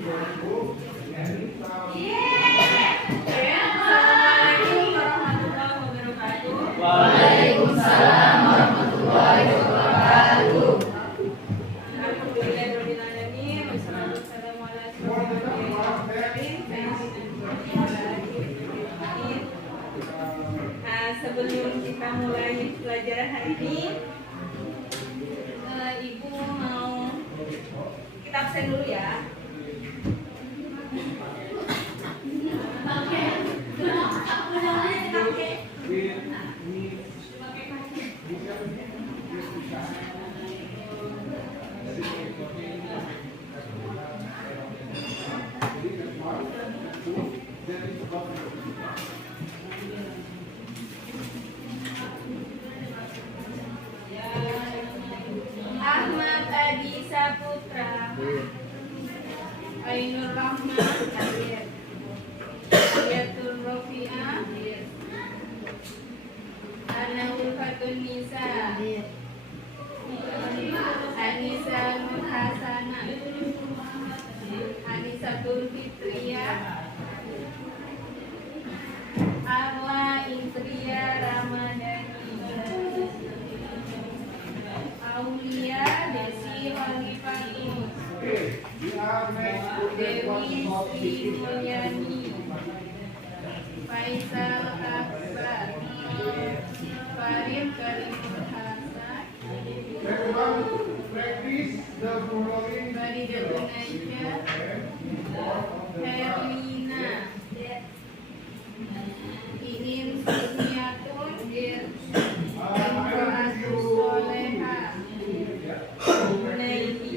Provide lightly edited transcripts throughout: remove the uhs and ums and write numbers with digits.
Assalamualaikum warahmatullahi wabarakatuh. Waalaikumsalam warahmatullahi wabarakatuh. Alhamdulillahirobbilalamin. Wassalatu wassalamu ala asyrofil mursalin. Sebelum kita mulai pelajaran hari ini, Ibu mau kita absen dulu ya. Ahmad Adi Saputra, Ainur Rahman, Ayatul Rofi'ah, Ana Ulfatun Nisa, Anissa Nur Hasanah, Anisatul Fitriyah, Arla Indria Ramadhani, Aulia Desi Walifatus, Dewi Sri Mulyani, Faisal Akbar, Farid Karimul Hasan, Farida Gunaisha, Herlina, Inin Sumiatun, Imro'atus Soleha, Gunaidi,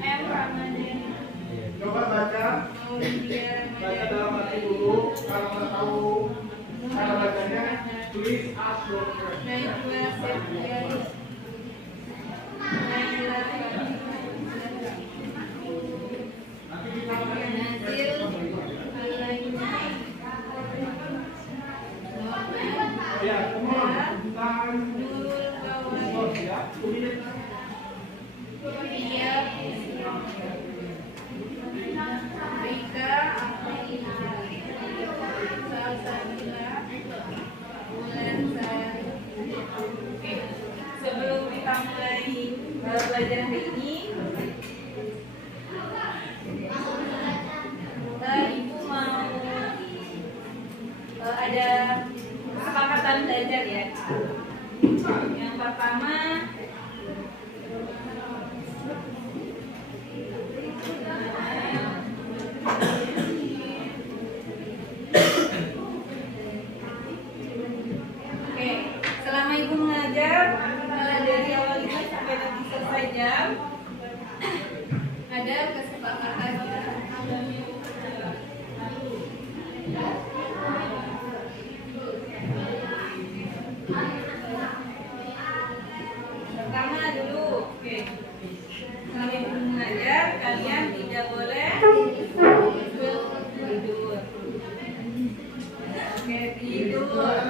M. Ramadhani, Coba baca dalam hati dulu. Kalau nggak tahu cara bacanya, please ask your friend. Najwa Septianis, Naila Nanti kita Nazil Alaini, ya, teman, Nurul Kawai, ya. Ria Rika Afrina, Salsabila, Bulan Sari. Oke, sebelum kita mulai belajar hari ini, Ibu mau ada kesepakatan belajar ya. Yang pertama, oke, selama Ibu mengajar dari awal ini sampai nanti selesai jam, ada kesepakatan ya. Pertama dulu, oke. Selama Ibu mengajar, kalian tidak boleh tidur. Oke, tidur.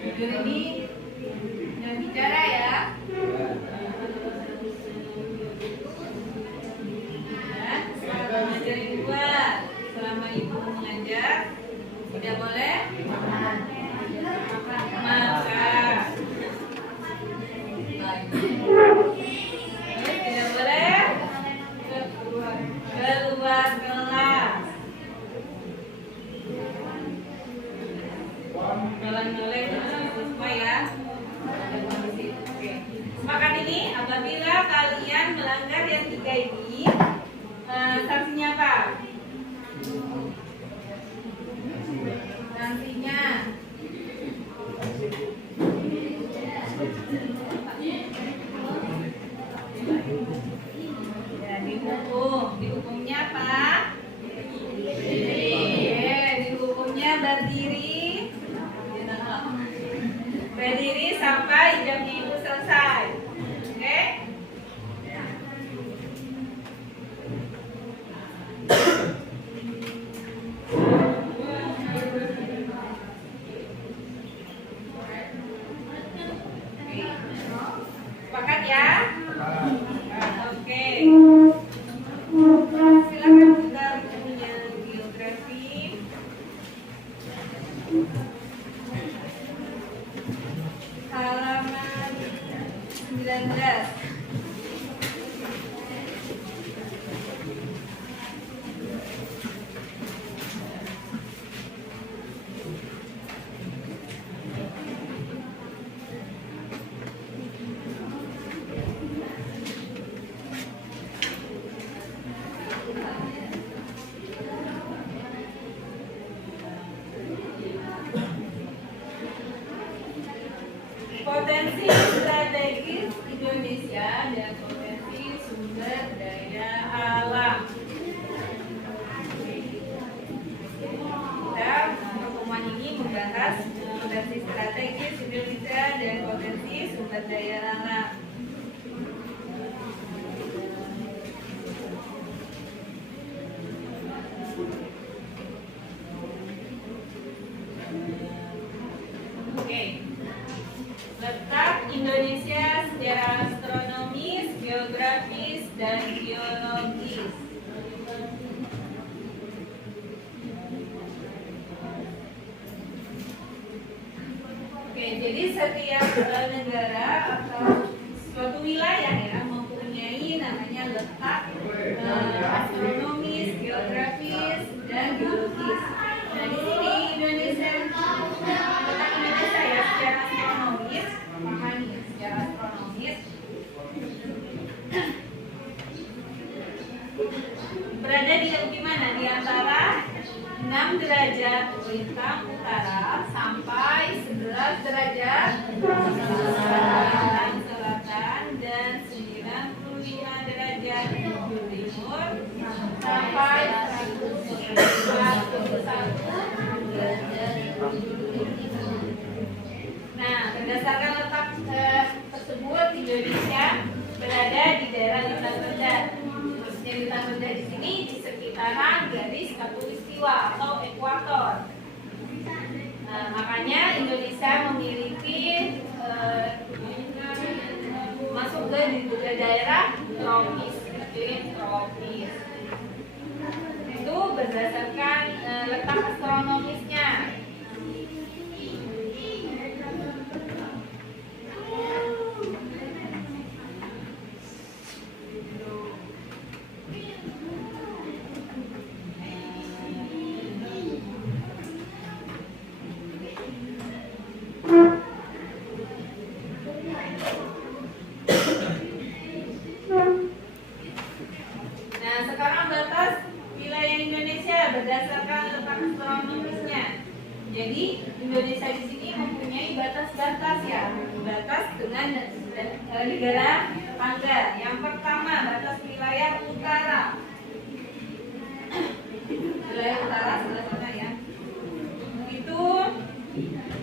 Tidur ini jangan bicara ya. Sekarang mengajar yang kedua, selama Ibu mengajar tidak boleh makan. Tidak boleh keluar kelas. Noleh-noleh semua ya. Oke. Sepakat ini, apabila kalian melanggar yang tiga ini, sanksinya apa? Sanksinya ya, dihukumnya apa? Dihukumnya berdiri sampai jam Ibu selesai. Oke? Sepakat ya? Oke. Silakan buka bukunya geografi. Halaman 19. Potensi strategis Indonesia dan potensi sumber daya alam. Kita pertemuan ini membahas potensi strategis Indonesia dan potensi sumber daya alam. Oke. Letak Indonesia secara astronomis, geografis, dan geologis. Oke, jadi setiap negara atau suatu wilayah ya mempunyai namanya letak astronomis, geografis, dan geologis. Nah, di sini Indonesia, letak Indonesia ya secara astronomis, pahami ya, secara astronomis berada di mana? Di antara 6 derajat lintang utara sampai 11 derajat lintang selatan dan 95 derajat timur sampai 141 derajat. Nah, berdasarkan letak tersebut Indonesia berada di daerah lintang rendah. Maksudnya lintang rendah di sini di sekitaran garis khatulistiwa atau ekuator. Nah, makanya Indonesia memiliki masuk ke daerah tropis, iklim tropis. Itu berdasarkan letak astronomisnya. Nah, sekarang batas wilayah Indonesia berdasarkan letak astronomisnya. Jadi Indonesia di sini mempunyai batas-batas ya, batas dengan negara tetangga. Yang pertama batas wilayah utara. Wilayah utara sebelah sana ya. Itu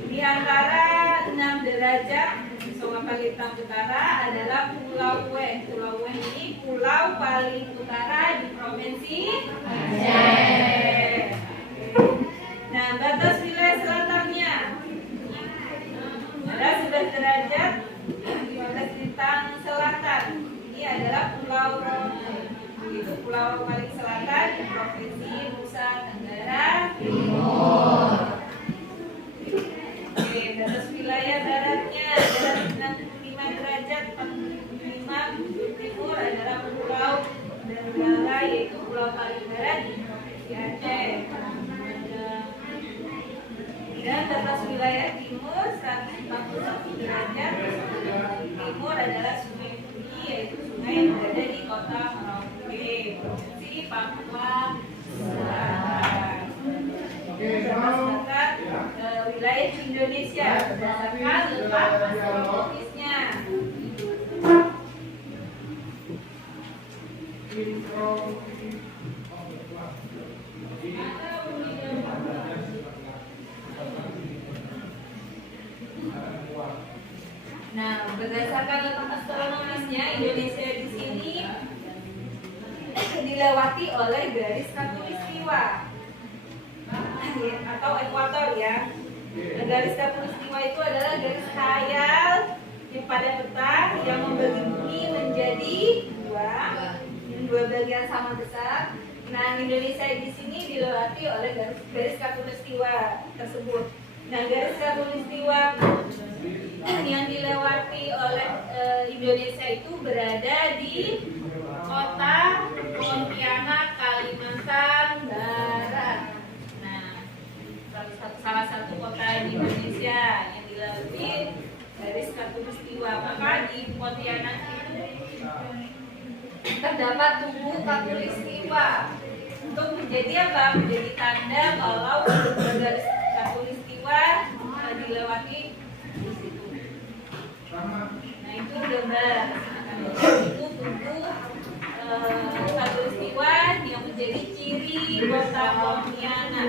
di antara 6 derajat Songa Lintang Utara adalah Pulau W. Pulau W ini pulau paling utara di Provinsi Aceh. Nah, batas wilayah selatannya ada 11 derajat 15 lintang selatan. Ini adalah pulau itu pulau paling selatan di Provinsi Nusa Tenggara Timur. Oke, batas wilayah baratnya adalah 65 derajat 45 timur adalah pulau Donggala, yaitu pulau paling barat di Provinsi Aceh. Dan batas wilayah timur 141 derajat timur adalah Sungai Putih, yaitu sungai yang berada di kota Merauke, Provinsi Papua Selatan. Berdasarkan wilayah Indonesia berdasarkan letak astronomisnya. Nah, berdasarkan letak astronomisnya Indonesia di sini dilewati oleh garis khatulistiwa atau ekuator ya. Garis khatulistiwa itu adalah garis khayal dua bagian sama besar. Nah, Indonesia di sini dilewati oleh garis khatulistiwa tersebut. Nah, garis khatulistiwa yang dilewati oleh Indonesia itu berada di kota Pontianak, Kalimantan Barat. Nah, salah satu kota di Indonesia yang dilewati garis khatulistiwa. Maka di Pontianak itu terdapat tugu khatulistiwa untuk menjadi apa? Menjadi tanda kalau garis khatulistiwa dilewati di situ. Nah, itu gambar. Itu tugu khatulistiwa yang menjadi ciri kota Pontianak.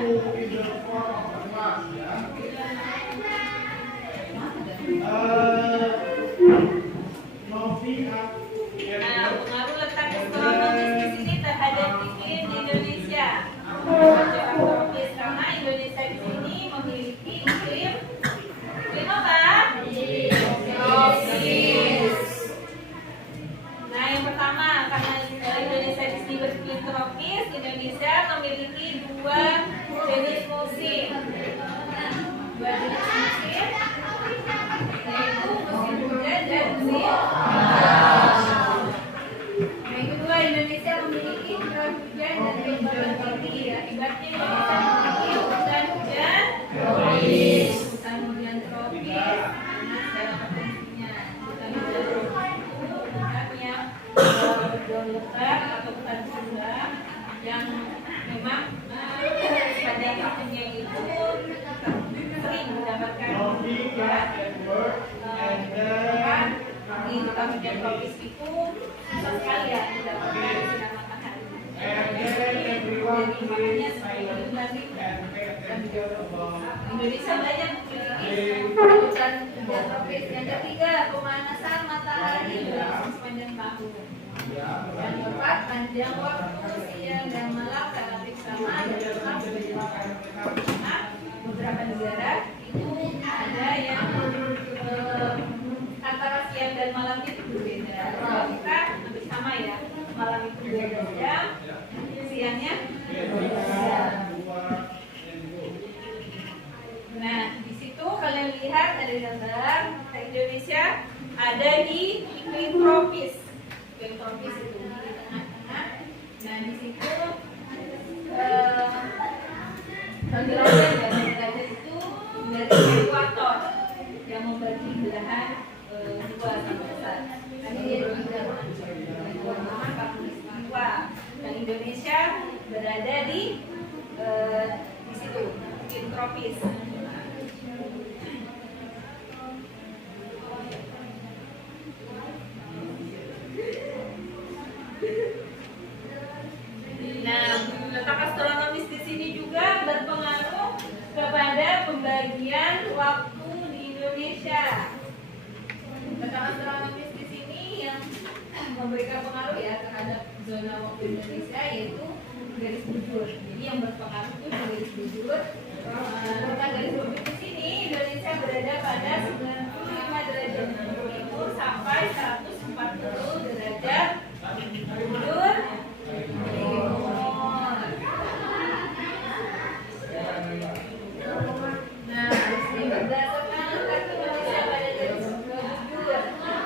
Nah, pengaruh letak astronomis di sini terhadap iklim di Indonesia. Secara tropis karena Indonesia di sini memiliki iklim apa? Tropis. Nah, yang pertama karena Indonesia di sini beriklim tropis, Indonesia memiliki dua jenis musim. Dua jenis musim, yaitu musim hujan dan musim kemarau. Yang kedua, Indonesia memiliki curah hujan dan kelembaban tinggi. Akibatnya Indonesia memiliki hutan hujan tropis. Hutan hujan tropis, panas dan potensinya. Hutan hujan tropis itu hutan yang berdaun lebat atau hutan tunggal yang memang pada tahunnya itu sering mendapatkan hujan. Di hutan hujan tropis itu susah sekali ya mendapatkan sinar matahari. Jadi makanya Indonesia banyak memiliki hutan hujan tropis. Yang ketiga, pemanasan matahari sepanjang tahun. Yang keempat, panjang waktu siang dan malam relatif sama dan tetap berjalan. Nah, beberapa negara itu ada yang antara siang dan malam itu berbeda. Kalau kita hampir sama ya, malam itu 12 jam, siangnya 12 jam. Nah, di situ kalian lihat ada gambar Indonesia ada di iklim tropis. Iklim tropis itu di tengah-tengah. Nah, di situ derajat itu dari ekuator yang membagi belahan dua sama besar. Tadi dia dua khatulistiwa. Dan Indonesia berada di situ iklim tropis. Nah, letak astronomis di sini juga berpengaruh kepada pembagian waktu di Indonesia. Letak astronomis di sini yang memberikan pengaruh ya terhadap zona waktu Indonesia yaitu garis bujur. Jadi yang berpengaruh itu garis bujur. Tentang garis bujur di sini Indonesia berada pada 95 derajat timur sampai 140 derajat bujur. Nah, berdasarkan letak Indonesia pada garis bujur,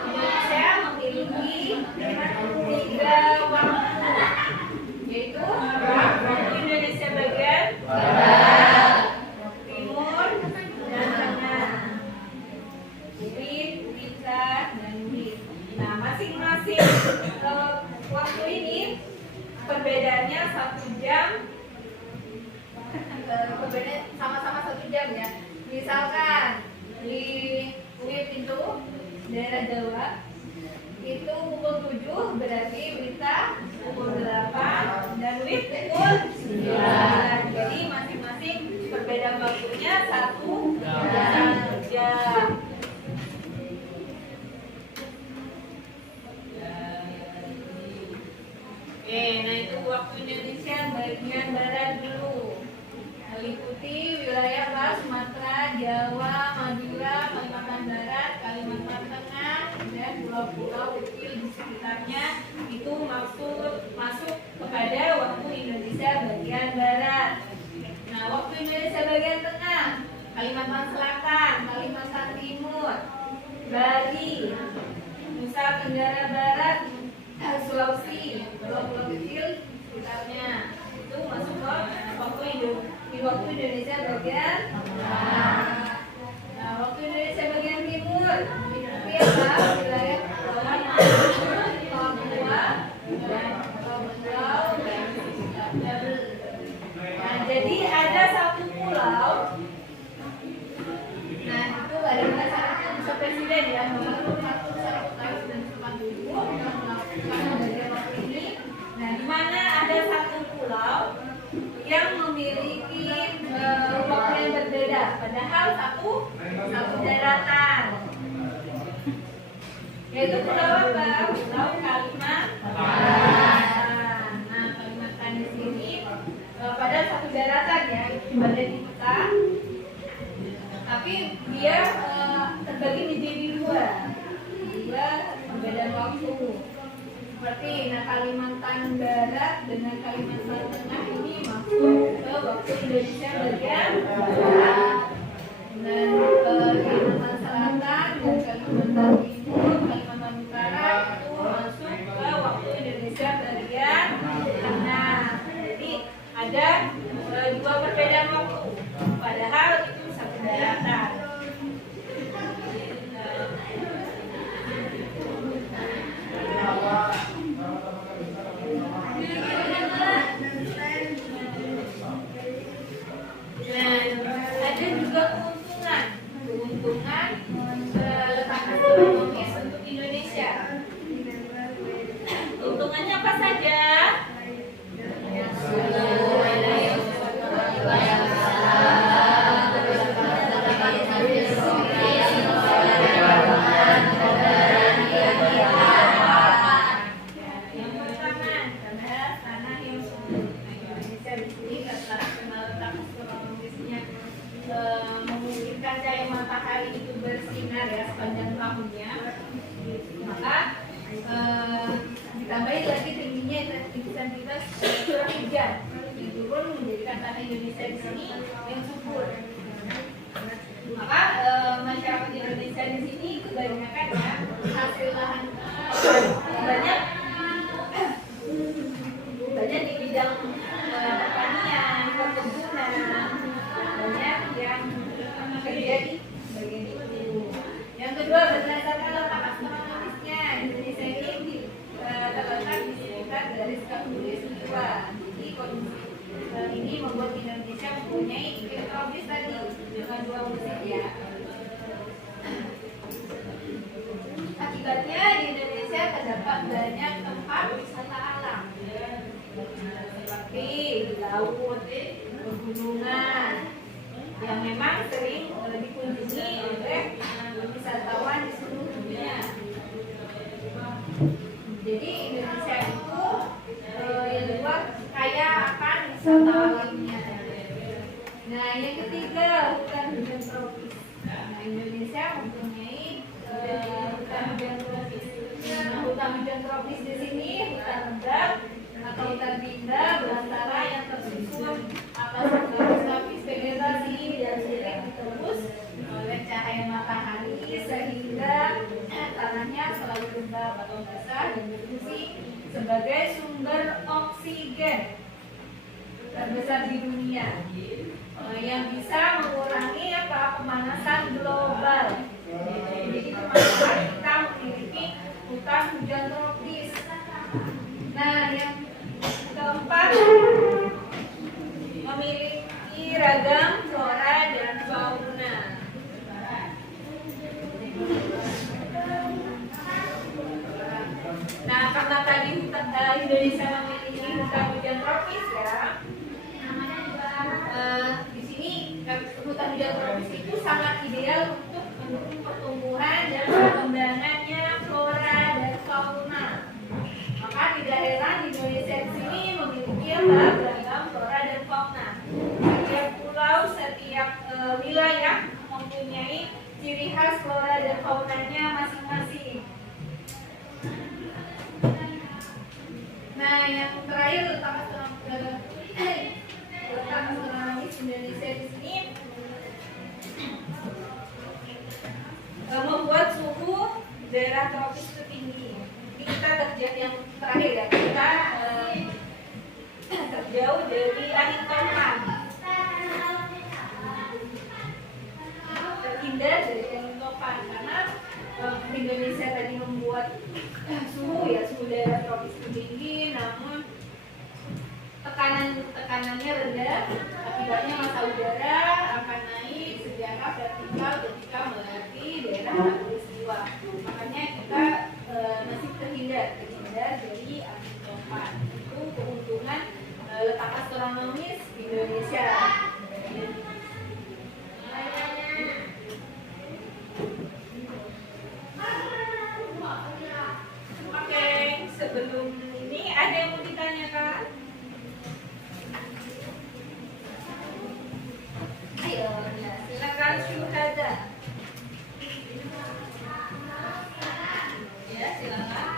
Indonesia memiliki 3 waktu, yaitu waktu Indonesia bagian barat, timur, dan tengah, wit, wita, dan wit. Nah, masing-masing waktu ini perbedaannya 1 jam. Perbedaannya sama-sama 1 jam ya. Misalkan di WIB itu daerah Jawa itu pukul 7, berarti Wita pukul 8 dan WIB pukul 9. Jadi masing-masing perbedaan waktunya 1 jam. Oke, nah itu waktu Indonesia bagian barat dulu. Meliputi wilayah Sumatera, Jawa, Madura, Kalimantan Barat, Kalimantan Tengah, dan pulau-pulau kecil di sekitarnya. Itu masuk Kalimantan Selatan, Kalimantan Timur, Bali, Nusa Tenggara Barat, Sulawesi, pulau-pulau kecil sekitarnya itu masuk ke waktu Indonesia bagian waktu Indonesia bagian timur itu apa wilayah Kepulauan Papua dan Pulau Nah, jadi ada satu pulau. Nah, itu adalah syarat presiden ya, nomor 41 tahun 1947 untuk melakukan bagian waktu ini. Nah, di mana ada satu pulau yang memiliki waktu yang berbeda, padahal satu daratan. Yaitu pulau apa? Pulau Kalimantan. Nah, Kalimantan di sini padahal satu daratan ya, berada di kita. Tapi dia terbagi menjadi dua perbedaan waktu. Seperti Kalimantan Barat dengan Kalimantan Tengah ini masuk ke waktu Indonesia bagian barat. Dan Kalimantan Selatan dan Kalimantan Timur, Kalimantan Utara itu masuk ke waktu Indonesia bagian tengah. Jadi ada dua perbedaan waktu, padahal itu satu daratan. Ada juga keuntungan letak strategis untuk Indonesia. Keuntungannya apa saja? Memungkinkan cahaya matahari itu bersinar ya sepanjang tahunnya, maka ditambahi lagi tingginya intensitas curah hujan yang turun menjadikan tanah Indonesia di sini yang subur. Maka masyarakat Indonesia di sini kebanyakan ya hasil lahan banyak di bidang pertanian, perkebunan, banyak yang kerja di bagian itu. Yang kedua, berdasarkan letak astronomisnya, Indonesia ini terletak di sekitar garis khatulistiwa. Jadi kondisi ini membuat Indonesia mempunyai iklim tropis tadi dengan dua musim ya. Akibatnya di Indonesia terdapat banyak tempat wisata alam seperti di laut, pegunungan yang memang sering dikunjungi oleh wisatawan di seluruh dunia. Jadi Indonesia itu yang kedua kaya akan wisata alamnya. Nah, yang ketiga hutan tropis. Nah, Indonesia mempunyai hutan tropis. Nah, hutan tropis di sini hutan lebat atau hutan pindah belantara yang tersusun atas lapis vegetasi dan sirip ditembus oleh cahaya matahari sehingga tanahnya selalu lembab atau basah dan berfungsi sebagai sumber oksigen terbesar di dunia yang bisa mengurangi pemanasan global. Jadi kita memiliki hutan hujan tropis. Nah, yang keempat, memiliki ragam flora dan fauna. Nah, karena tadi Indonesia memiliki hutan hujan tropis ya, di sini hutan hujan tropis itu sangat ideal untuk mendukung pertumbuhan dan perkembangannya flora dan fauna. Maka tidak heran Indonesia di sini memiliki beragam flora dan fauna. Setiap pulau, setiap wilayah mempunyai ciri khas flora dan faunanya masing-masing. Nah, yang terakhir letak astronomis Indonesia di sini daerah tropis itu tinggi. Ini kita terjauh yang terakhir ya, kita terjauh dari angin topan, terhindar dari angin topan karena Indonesia tadi membuat suhu daerah tropis itu tinggi, namun tekanannya rendah, akibatnya massa udara akan naik secara vertikal ketika melewati daerah khatulistiwa. Makanya kita masih terhindar dari angin topan. Itu keuntungan letak astronomis Indonesia. Oke, sebelum ini ada yang mau ditanyakan? Ayo, ya, silakan syuhada. Ya, silakan.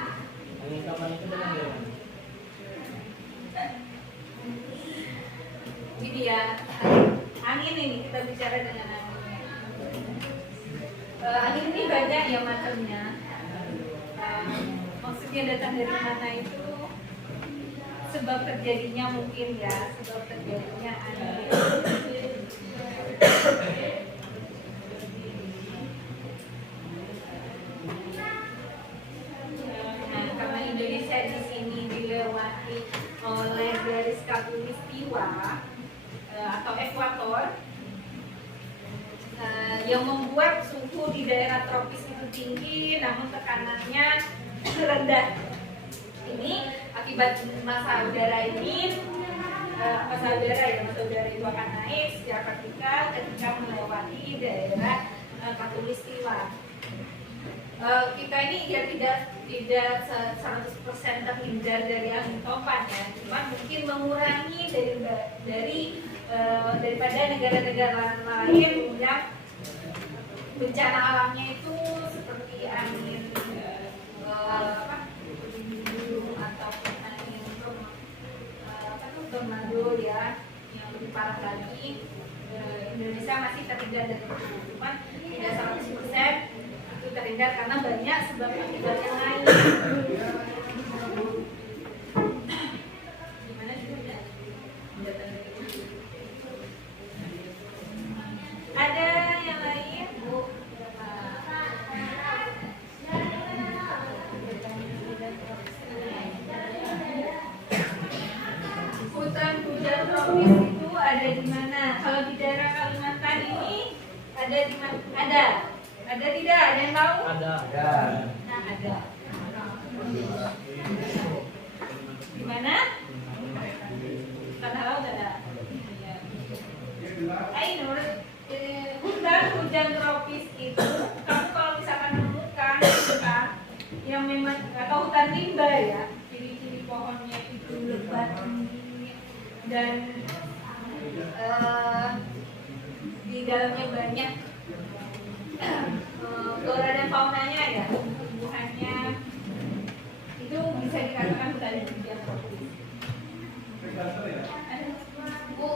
Ini ya, angin ini kita bicara dengan angin. Angin ini banyak ya macamnya. Maksudnya datang dari mana itu sebab terjadinya mungkin ya, sebab terjadinya angin. Nah, karena Indonesia di sini dilewati oleh garis khatulistiwa atau ekuator yang membuat suhu di daerah tropis itu tinggi, namun tekanannya rendah. Ini akibat massa udara ini, massa udara itu akan naik secara vertikal ketika melewati daerah khatulistiwa. Kita ini ya tidak 100% terhindar dari angin topan ya, cuma mungkin mengurangi daripada negara-negara lain yang bencana alamnya itu seperti angin ataupun angin tornado ya, yang lebih parah lagi. Indonesia masih terhindar dari itu, cuma tidak 100% itu terhindar karena banyak sebab akibat yang lain. Gimana juga? Ada yang lain, Bu? Hutan tropis itu ada di mana? Kalau di daerah Kalimantan ini ada di mana? Ada tidak? Ada yang tahu? Ada. Nah, ada. Di mana? Tanah laut ada. Ainur, hujan tropis itu kamu kalau misalkan menemukan hutan yang memang atau hutan rimba ya, ciri-ciri pohonnya itu lebat dan di dalamnya banyak flora dan faunanya ya, tumbuhannya itu bisa dikatakan hutan hujan tropis. Bu,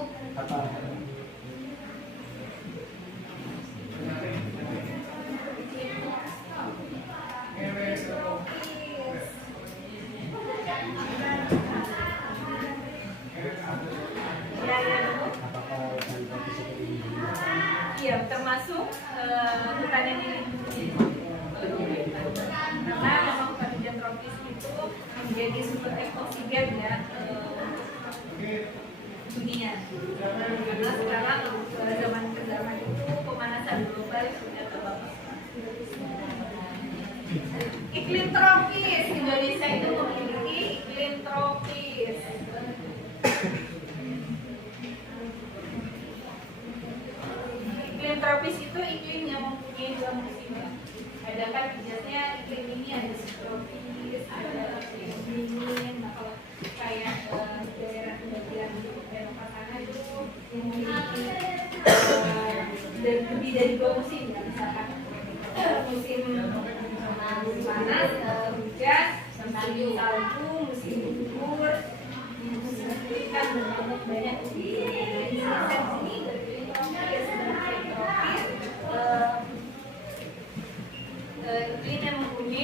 iya, termasuk hutan yang dilindungi. Karena memang hutan hujan tropis itu menjadi sumber oksigen ya dunia. Karena sekarang zaman ke zaman itu pemanasan global sudah terbatas. Iklim tropis, Indonesia itu memiliki iklim tropis. Iklim tropis itu iklim yang mempunyai dua musim ya. Ada kan biasanya iklim ini ada subtropis, ada iklim dingin. Nah kalau kayak daerah bagian Eropa sana itu memiliki lebih dari dua musim ya, misalkan musim panas, hujan, musim salju, musim gugur, musim ikan dan banyak di sini iklim yang mempunyai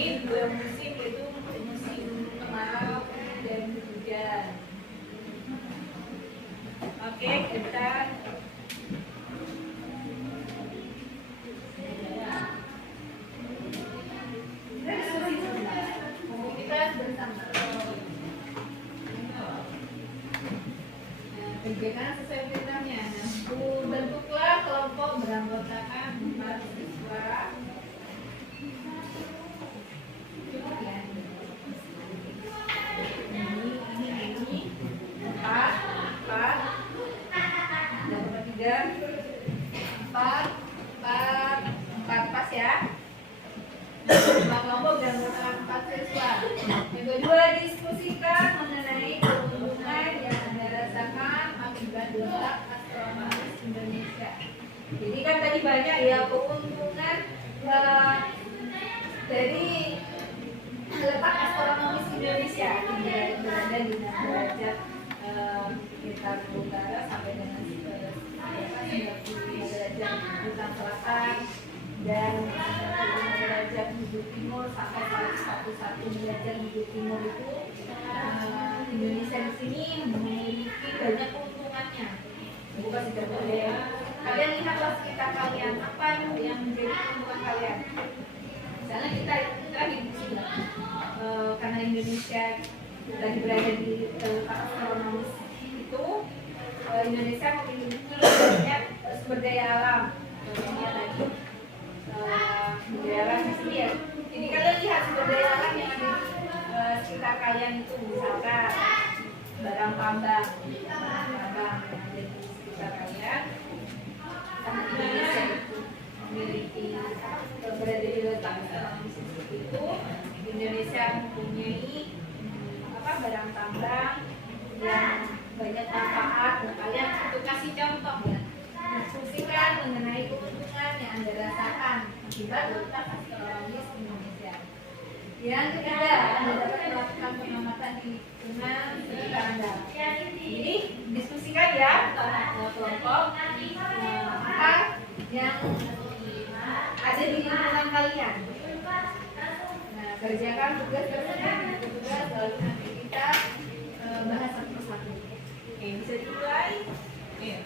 Ya kan sesuai perintahnya. Bentuklah kelompok beranggotakan 4 siswa. Cukup ya. Ini 4 dan 3 4 pas ya. Kelompok beranggotakan 4 siswa. Yang kedua, diskusikan mengenai keuntungan yang Anda rasakan akibat letak astronomis Indonesia. Jadi kan tadi banyak ya keuntungan dari letak astronomis Indonesia yang berada di derajat sekitar utara sampai dengan 95 derajat bintang selatan dan 95 derajat bujur timur sampai 111 derajat bujur timur itu Indonesia di sini memiliki banyak keuntungannya. Bukan tidak boleh. Kalian lihatlah sekitar kalian apa yang menjadi keuntungan kalian. Misalnya kita hidup di sini, karena Indonesia tadi berada di letak astronomis itu, Indonesia memiliki banyak sumber daya alam. Contohnya tadi sumber daya alam di sini ya. Jadi kalian lihat sumber daya alam yang ada di sekitar kalian itu, misalkan barang tambang yang ada di sekitar kalian. Karena Indonesia itu memiliki berada di letak astronomis seperti itu, Indonesia mempunyai barang tambang yang banyak manfaat. Nah, kalian untuk kasih contoh ya, diskusikan mengenai keuntungan yang Anda rasakan akibat letak astronomis Indonesia. Yang ketiga, Anda dapat melakukan pengamatan di lingkungan sekitar Anda. Jadi diskusikan ya kelompok apa yang ada di lingkungan kalian. Nah, kerjakan tugas tersebut. Tugas lalu nanti kita bahas satu persatu. Oke, bisa dimulai? Iya.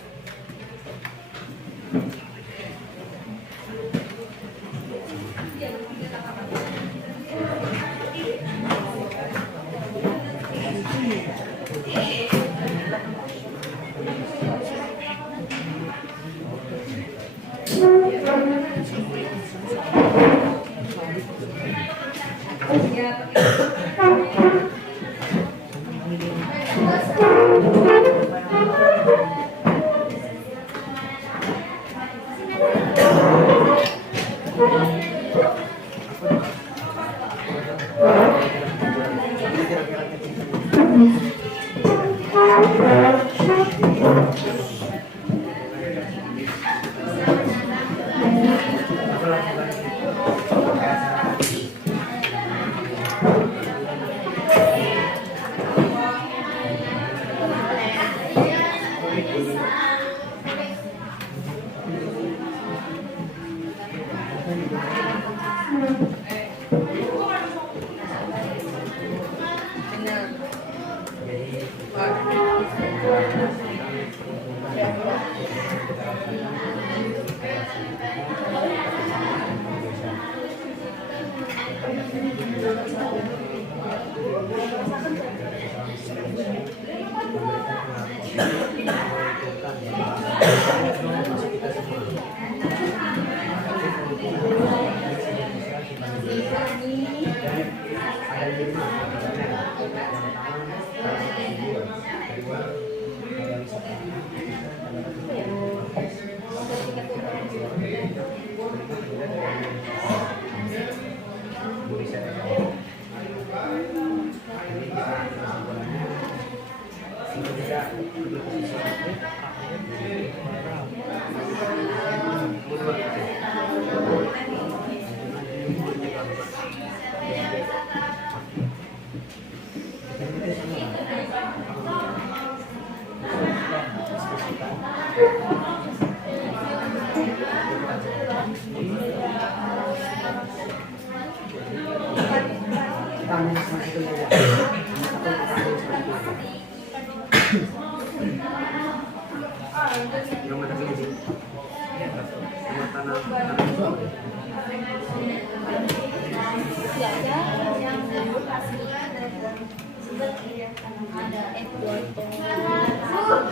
Ada Kalau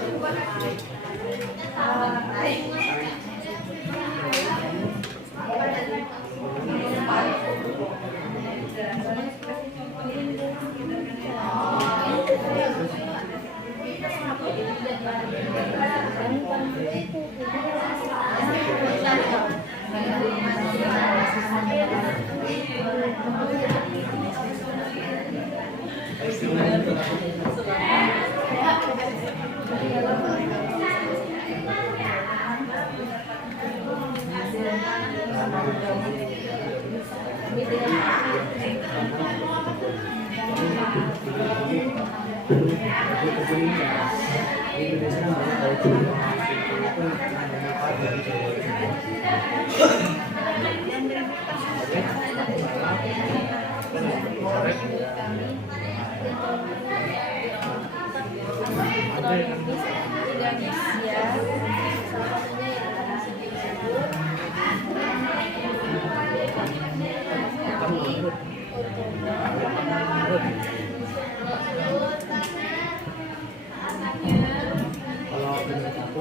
menurut aku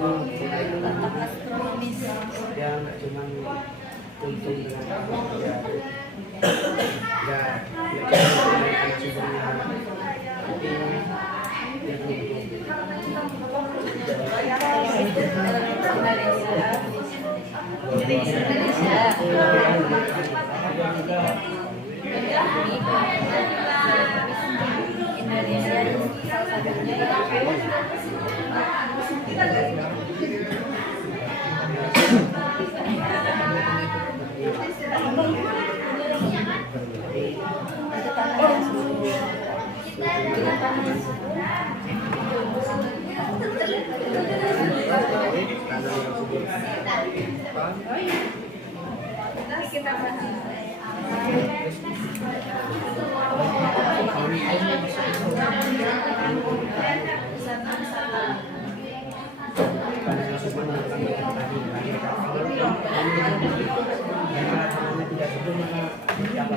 ya nggak cuma untung dengan ya ya sumbernya tapi yang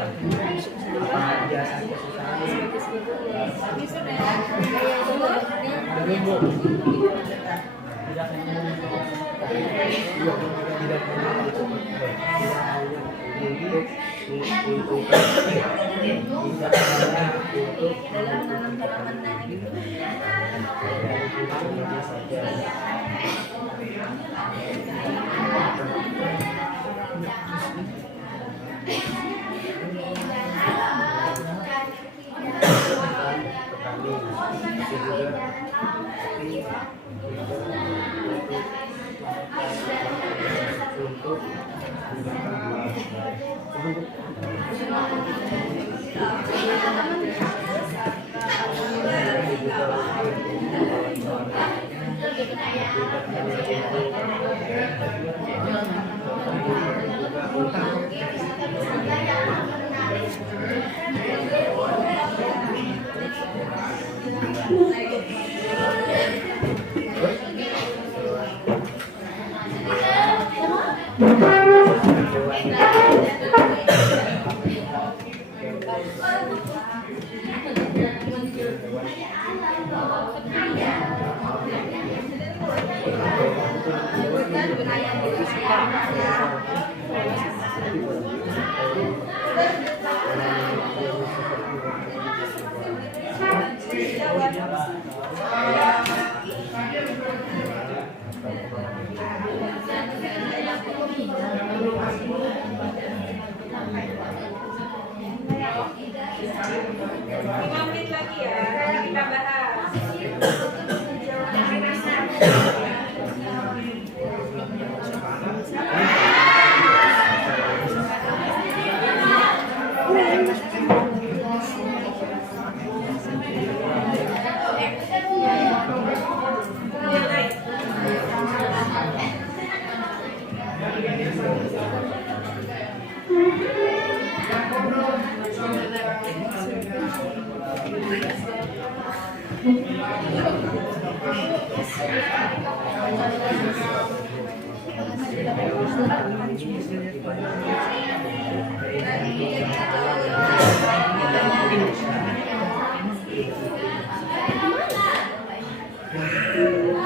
Thank you.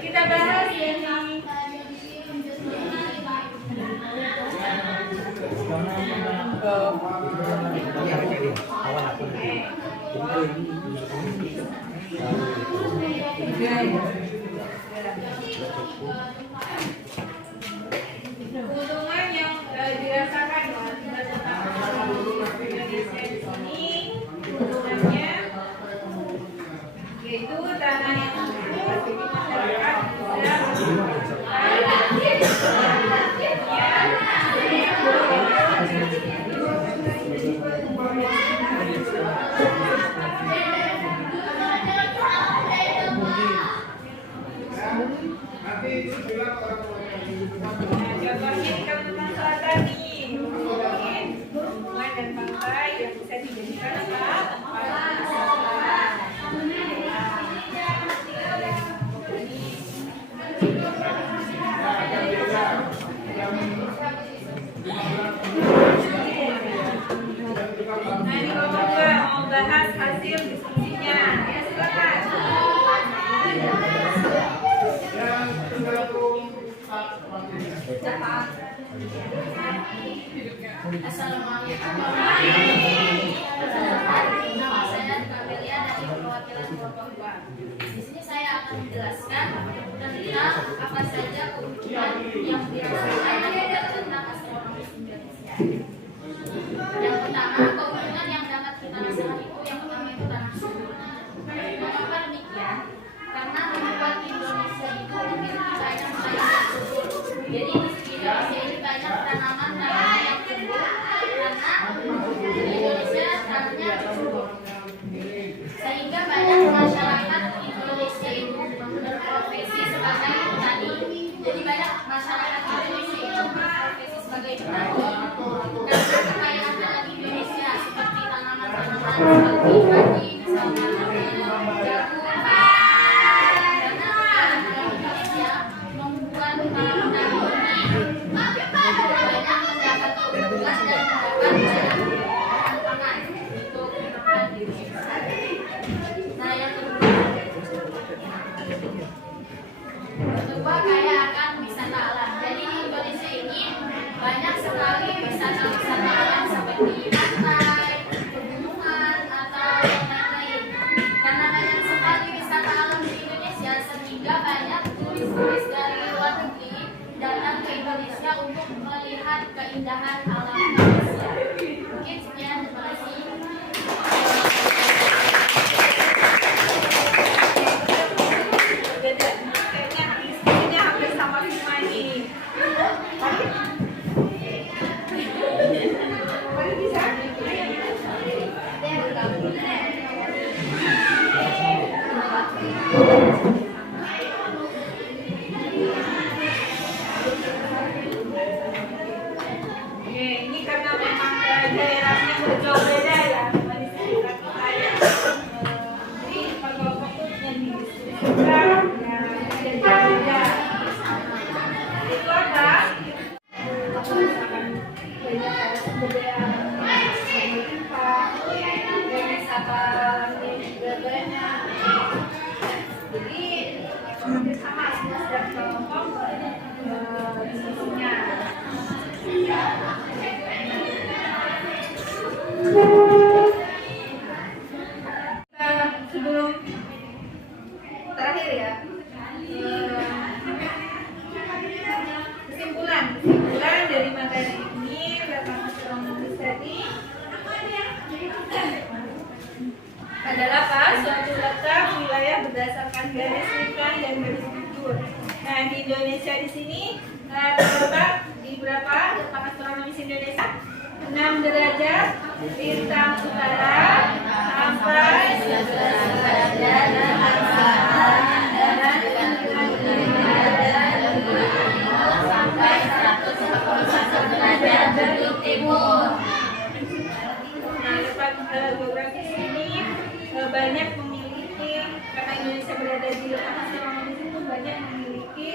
Kita bahas ini. Keuntungan yang dirasakan Indonesia di sini, keuntungannya yaitu tanah yang subur, jadi masyarakat Nanti itu bilang orang tuanya. contohnya di Kalimantan Selatan nih, ngomongin gunungan dan pantai yang bisa dijadikan tempat wisata. Nah, ini mau bahas hasil diskusinya. Ya, silakan. Assalamualaikum warahmatullahi wabarakatuh. Nama saya Kamelia dari perwakilan Papua. Di sini saya akan menjelaskan tentang apa saja keuntungan yang dirasakan tentang astronomi Indonesia. Yang pertama, keuntungan yang dapat kita rasakan yang pertama itu tanah subur. Mengapa demikian? Karena membuat Indonesia itu memiliki banyak tanah subur. Jadi di Indonesia ini banyak tanaman-tanaman yang tumbuh karena di Indonesia tanahnya subur. Sehingga banyak masyarakat Indonesia itu berprofesi sebagai petani. Jadi banyak masyarakat Indonesia itu berprofesi sebagai petani. Karena kekayaan alam Indonesia seperti tanaman-tanaman seperti padi, misalnya jagung, kedua, kaya akan wisata alam. Jadi di Indonesia ini banyak sekali wisata-wisata alam seperti pantai, pegunungan, atau yang lain-lain. Karena banyak sekali wisata alam di Indonesia, sehingga banyak turis-turis dari luar negeri datang ke Indonesia untuk keindahan alam Indonesia. Mungkin sekian, terima kasih. Beda, kayaknya diskusinya hampir sama semua ini. Mari bisa. Oke, ini karena memang daerahnya jauh beda ya, di sekitar kita ya. Jadi kalau fokusnya di diskusikan ya jadi beda. Itu apa? Misalkan banyak sumber daya pemerintah, dan wisata alamnya juga banyak. Jadi hampir sama setiap kelompok diskusinya. Sebelum terakhir ya, kesimpulan dari materi ini tentang astronomi tadi adalah apa? Suatu letak wilayah berdasarkan garis lingkar dan garis bujur. Nah, di Indonesia di sini terdapat di berapa letak astronomis Indonesia? 6 derajat bintang utara sampai 11 derajat sampai 141 derajat bujur timur. Nah, letak geografis ini banyak memiliki, karena Indonesia berada di letak astronomis itu banyak memiliki